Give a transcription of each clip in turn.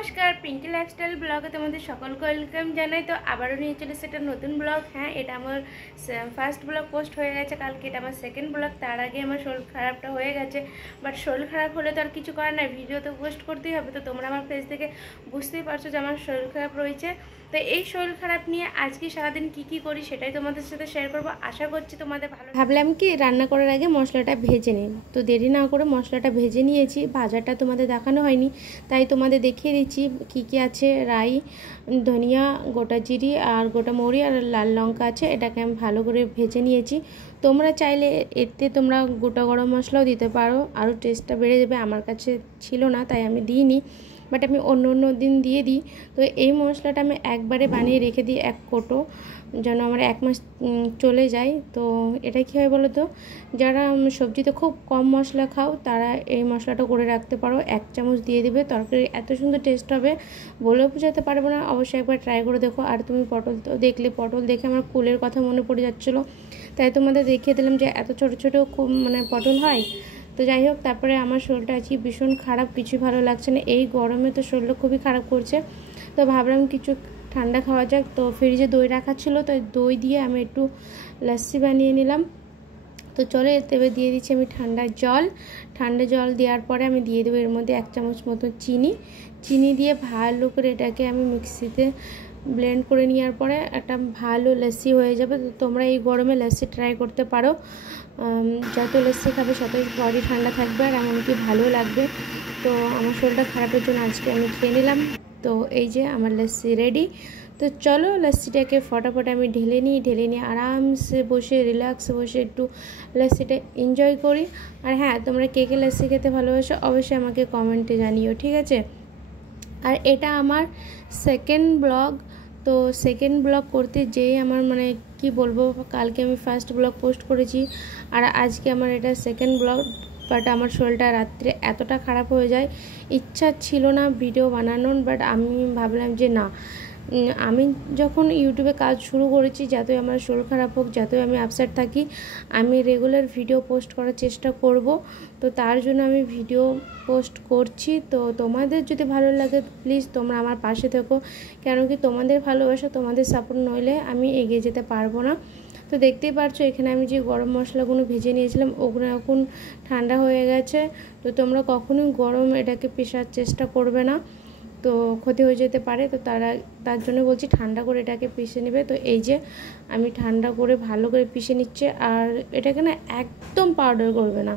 নমস্কার, পিঙ্কি লাইফস্টাইল ব্লগে তোমাদের সকলকে ওয়েলকাম জানাই। তো আবারও নিয়ে চলে সেটা নতুন ব্লগ। হ্যাঁ, এটা আমার ফার্স্ট ব্লগ পোস্ট হয়ে গেছে কালকে, এটা আমার সেকেন্ড ব্লগ। তার আগে আমার শরীর খারাপটা হয়ে গেছে, বাট শরীর খারাপ হলে তো আর কিছু করার নাই, ভিডিও তো পোস্ট করতেই হবে। তো তোমরা আমার ফেস থেকে বুঝতেই পারছো যে আমার শরীর খারাপ রয়েছে। তো এই শরীর খারাপ নিয়ে আজকে সারাদিন কি করি সেটাই তোমাদের সাথে শেয়ার করবো। আশা করছি তোমাদের ভালো। ভাবলাম কি রান্না করার আগে মশলাটা ভেজে নিই, তো দেরি না করে মশলাটা ভেজে নিয়েছি। ভাজাটা তোমাদের দেখানো হয়নি, তাই তোমাদের দেখিয়ে দিচ্ছি কি আছে। রাই, ধনিয়া, গোটা জিরি আর গোটা মৌরি আর লাল লঙ্কা আছে, এটাকে আমি ভালো করে ভেজে নিয়েছি। তোমরা চাইলে এতে তোমরা গোটা গরম মশলাও দিতে পারো, আরও টেস্টটা বেড়ে যাবে। আমার কাছে ছিল না তাই আমি দিইনি, বাট আমি অন্য দিন দিয়ে দিই। তো এই মশলাটা আমি একবারে বানিয়ে রেখে দিই, এক কোটো, যেন আমার 1 মাস চলে যায়। তো এটা কী হয় বলো তো, যারা সবজিতে খুব কম মশলা খাও তারা এই মশলাটা করে রাখতে পারো। 1 চামচ দিয়ে দেবে, তরকারি এত সুন্দর টেস্ট হবে বলেও বোঝাতে পারবো না। অবশ্যই একবার ট্রাই করে দেখো। আর তুমি পটল তো দেখলে, পটল দেখে আমার কুলের কথা মনে পড়ে যাচ্ছিলো, তাই তোমাদের দেখিয়ে দিলাম যে এত ছোটো ছোটো খুব পটল হয়। তো যাই হোক, তারপরে আমার শরীরটা আজকে ভীষণ খারাপ, কিছু ভালো লাগছে না। এই গরমে তো শরীরটা খুবই খারাপ করছে। তো ভাবলাম কিছু ঠান্ডা খাওয়া যাক। তো ফ্রিজে দই রাখা ছিল, তো দই দিয়ে আমি একটু লস্যি বানিয়ে নিলাম। তো চলো এতে দিয়ে দিচ্ছি আমি ঠান্ডা জল দেওয়ার পরে আমি দিয়ে দেবো এর মধ্যে 1 চামচ মতো চিনি দিয়ে ভালো করে এটাকে আমি মিক্সিতে ব্লেন্ড করে নেওয়ার পরে একটা ভালো লস্যি হয়ে যাবে। তো তোমরা এই গরমে লস্যি ট্রাই করতে পারো। যত লস্যি খাবে ততই বডি ঠান্ডা থাকবে আর এমনকি ভালো লাগবে। তো আমার শরীরটা খারাপের জন্য আজকে আমি খেয়ে নিলাম। তো এই যে আমার লস্যি রেডি। তো চলো লস্যিটাকে ফটাফট আমি ঢেলে নিয়ে আরামসে বসে রিল্যাক্সে বসে একটু লস্যিটা এনজয় করি। আর হ্যাঁ, তোমরা কে লস্যি খেতে ভালোবাসো অবশ্যই আমাকে কমেন্টে জানিও, ঠিক আছে? আর এটা আমার সেকেন্ড ব্লগ। তো সেকেন্ড ব্লগ করতে যেয়ে আমার কি বলবো, কালকে আমি ফার্স্ট ব্লগ পোস্ট করেছি আর আজকে আমার এটা সেকেন্ড ব্লগ। বাট আমার শরীরটা রাত্রে এতটা খারাপ হয়ে যায়, ইচ্ছা ছিল না ভিডিও বানানোর, বাট আমি ভাবলাম যে না, আমি যখন ইউটিউবে কাজ শুরু করেছি, যতই আমার শরীর খারাপ হোক, যতই আমি আপসেট থাকি, আমি রেগুলার ভিডিও পোস্ট করার চেষ্টা করব। তো তার জন্য আমি ভিডিও পোস্ট করছি। তো তোমাদের যদি ভালো লাগে প্লিজ তোমরা আমার পাশে থেকো, কেন কি তোমাদের ভালোবাসা, তোমাদের সাপোর্ট নইলে আমি এগিয়ে যেতে পারবো না। তো দেখতেই পারছো এখানে আমি যে গরম মশলাগুলো ভেজে নিয়েছিলাম ওগুলো এখন ঠান্ডা হয়ে গেছে। তো তোমরা কখনোই গরম এটাকে পেশার চেষ্টা করবে না, তো ক্ষতি হয়ে যেতে পারে। তো তার জন্য বলছি ঠান্ডা করে এটাকে পিষে নেবে। তো এই যে আমি ঠান্ডা করে ভালো করে পিষে নিচ্ছে। আর এটাকে না একদম পাউডার করবে না,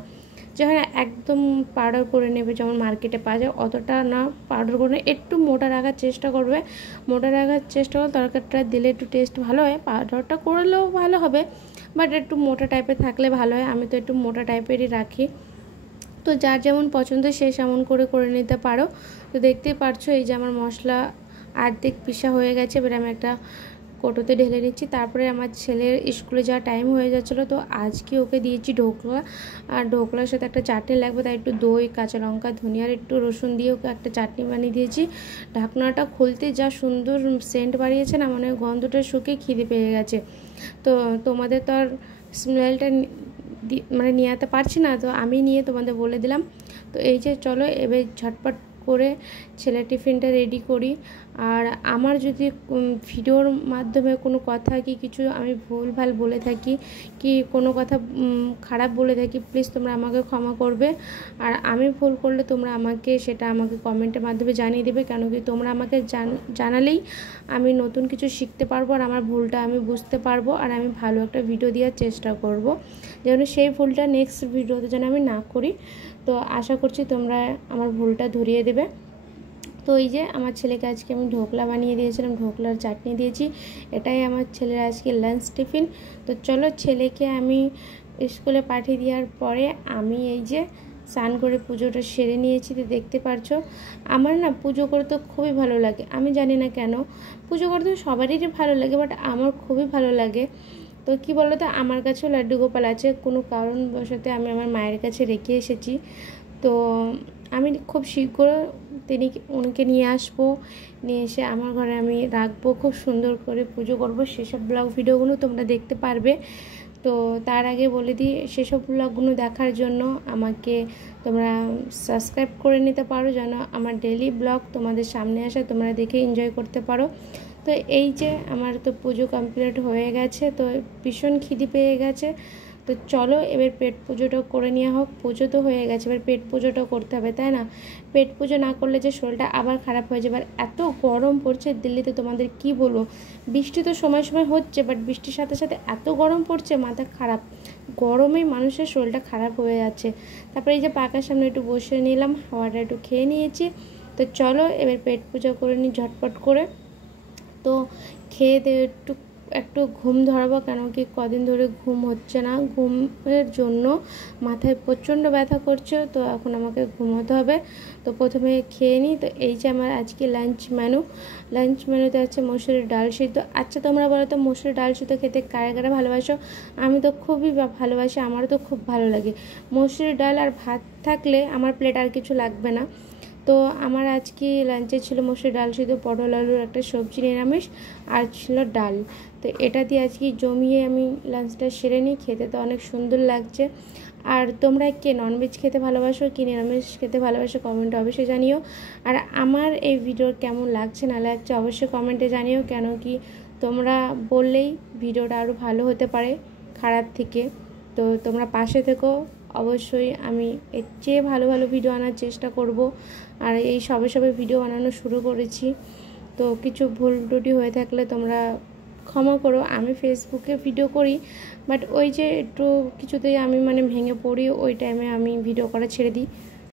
যেখানে একদম পাউডার করে নেবে যেমন মার্কেটে পাওয়া যায় অতটা না পাউডার করে, একটু মোটা রাখার চেষ্টা করবে। মোটা রাখার চেষ্টা করলে তরকারিটা দিলে একটু টেস্ট ভালো হয়, পাউডারটা করলেও ভালো হবে, বাট একটু মোটা টাইপের থাকলে ভালো হয়। আমি তো একটু মোটা টাইপেরই রাখি। তো যার যেমন পছন্দ সে সেমন করে নিতে পারো। তো দেখতেই পারছো এই যে আমার মশলা অর্ধেক পিষা হয়ে গেছে। এবার আমি একটা কোটোতে ঢেলে নিচ্ছি। তারপরে আমার ছেলের স্কুলে যাওয়ার টাইম হয়ে যাচ্ছিলো, তো আজকে ওকে দিয়েছি ঢোকলা, আর ঢোকলার সাথে একটা চাটনি লাগবে, তাই একটু দই, কাঁচা লঙ্কা, ধনিয়ার একটু রসুন দিয়ে ওকে একটা চাটনি বানিয়ে দিয়েছি। ঢাকনাটা খুলতে যা সুন্দর সেন্ট বাড়িয়েছে না, গন্ধটা শুকিয়ে খিদে পেয়ে গেছে। তো তোমাদের তো আর স্মেলটা নিয়ে যেতে পারছি না, তো আমি নিয়ে তোমাদের বলে দিলাম। তো এই যে চলো এবার ঝটপট করে ছেলের টিফিনটা রেডি করি। আর আমার যদি ভিডিওর মাধ্যমে কোনো কথা কি কিছু আমি ভুলভাল বলে থাকি, কি কোনো কথা খারাপ বলে থাকি, প্লিজ তোমরা আমাকে ক্ষমা করবে। আর আমি ভুল করলে তোমরা সেটা আমাকে কমেন্টের মাধ্যমে জানিয়ে দেবে, কেন কি তোমরা আমাকে জানালেই আমি নতুন কিছু শিখতে পারবো আর আমার ভুলটা আমি বুঝতে পারবো, আর আমি ভালো একটা ভিডিও দেওয়ার চেষ্টা করব, যেন সেই ভুলটা নেক্সট ভিডিওতে যেন আমি না করি। তো আশা করছি তোমরা আমার ভুলটা ধরিয়ে দেবে। তো এই যে আমার ছেলেকে আজকে আমি ঢোকলা বানিয়ে দিয়েছিলাম, ঢোকলার চাটনি দিয়েছি, এটাই আমার ছেলের আজকে লাঞ্চ টিফিন। তো চলো ছেলেকে আমি স্কুলে পাঠিয়ে দেওয়ার পরে আমি এই যে স্নান করে পুজোটা সেরে নিয়েছি। তো দেখতে পারছো আমার না পুজো করতে খুবই ভালো লাগে, আমি জানি না কেন, পুজো করতে সবারই ভালো লাগে, বাট আমার খুবই ভালো লাগে। তো কি বলো তো, আমার কাছেও লাড্ডু গোপাল আছে, কোনো কারণবশত আমি আমার মায়ের কাছে রেখে এসেছি। তো আমি খুব শীঘ্র উনিকে নিয়ে আসবো, নিয়ে এসে আমার ঘরে আমি রাখবো, খুব সুন্দর করে পুজো করবো, সেসব ব্লগ ভিডিওগুলো তোমরা দেখতে পারবে। তো তার আগে বলে দিই, সেসব ব্লগগুলো দেখার জন্য আমাকে তোমরা সাবস্ক্রাইব করে নিতে পারো, যেন আমার ডেলি ব্লগ তোমাদের সামনে আসে, তোমরা দেখে এনজয় করতে পারো। তো এই যে আমার তো পুজো কমপ্লিট হয়ে গেছে, তো ভীষণ খিদে পেয়ে গেছে। তো চলো এবার পেট পুজোটা করে নেওয়া হোক। পুজো তো হয়ে গেছে, এবার পেট পুজোটাও করতে হবে, তাই না? পেট পুজো না করলে যে শরীরটা আবার খারাপ হয়ে যাবে। আর এত গরম পড়ছে দিল্লিতে, তোমাদের কি বলবো। বৃষ্টি তো সময় সময় হচ্ছে, বাট বৃষ্টির সাথে সাথে এত গরম পড়ছে, মাথা খারাপ। গরমেই মানুষের শরীরটা খারাপ হয়ে যাচ্ছে। তারপরে এই যে পাখার সামনে একটু বসে নিলাম, হাওয়াটা একটু খেয়ে নিয়েছি। তো চলো এবার পেট পুজো করে নিই ঝটপট করে। তো খেয়ে দিয়ে একটু ঘুম ধরাবো, কেন কি কদিন ধরে ঘুম হচ্ছে না, ঘুমের জন্য মাথায় প্রচণ্ড ব্যথা করছে। তো এখন আমাকে ঘুমোতে হবে। তো প্রথমে খেয়ে নিই। তো এই যে আমার আজকে লাঞ্চ মেনুতে আছে মসুরের ডাল সিদ্ধ। আচ্ছা তোমরা বলো তো মসুরের ডাল সিদ্ধ খেতে কারা কারা ভালোবাসো? আমি তো খুবই ভালোবাসি, আমারও তো খুব ভালো লাগে। মসুরের ডাল আর ভাত থাকলে আমার প্লেট আর কিছু লাগবে না। তো আমার আজকে লাঞ্চে ছিল মসুর ডাল সিদ্ধ, পটল আলুর একটা সবজি নিরামিষ, আর ছিল ডাল। তো এটা দিয়ে আজকে জমিয়ে আমি লাঞ্চটা সেরে নিই। খেতে তো অনেক সুন্দর লাগছে। আর তোমরা কে ননভেজ খেতে ভালোবাসো কি নিরামিষ খেতে ভালোবাসো কমেন্টে অবশ্যই জানিও। আর আমার এই ভিডিও কেমন লাগছে না লাগছে অবশ্যই কমেন্টে জানিও, কেন কি তোমরা বললেই ভিডিওটা আরও ভালো হতে পারে খারাপ থেকে। তো তোমরা পাশে থেকো, অবশ্যই আমি এর চেয়ে ভালো ভালো ভিডিও আনার চেষ্টা করব। আর এই সবে ভিডিও বানানো শুরু করেছি, তো কিছু ভুল ত্রুটি হয়ে থাকলে তোমরা ক্ষমা করো। আমি ফেসবুকে ভিডিও করি, বাট ওই যে একটু কিছুতেই আমি ভেঙে পড়ি, ওই টাইমে আমি ভিডিও করা ছেড়ে দিই।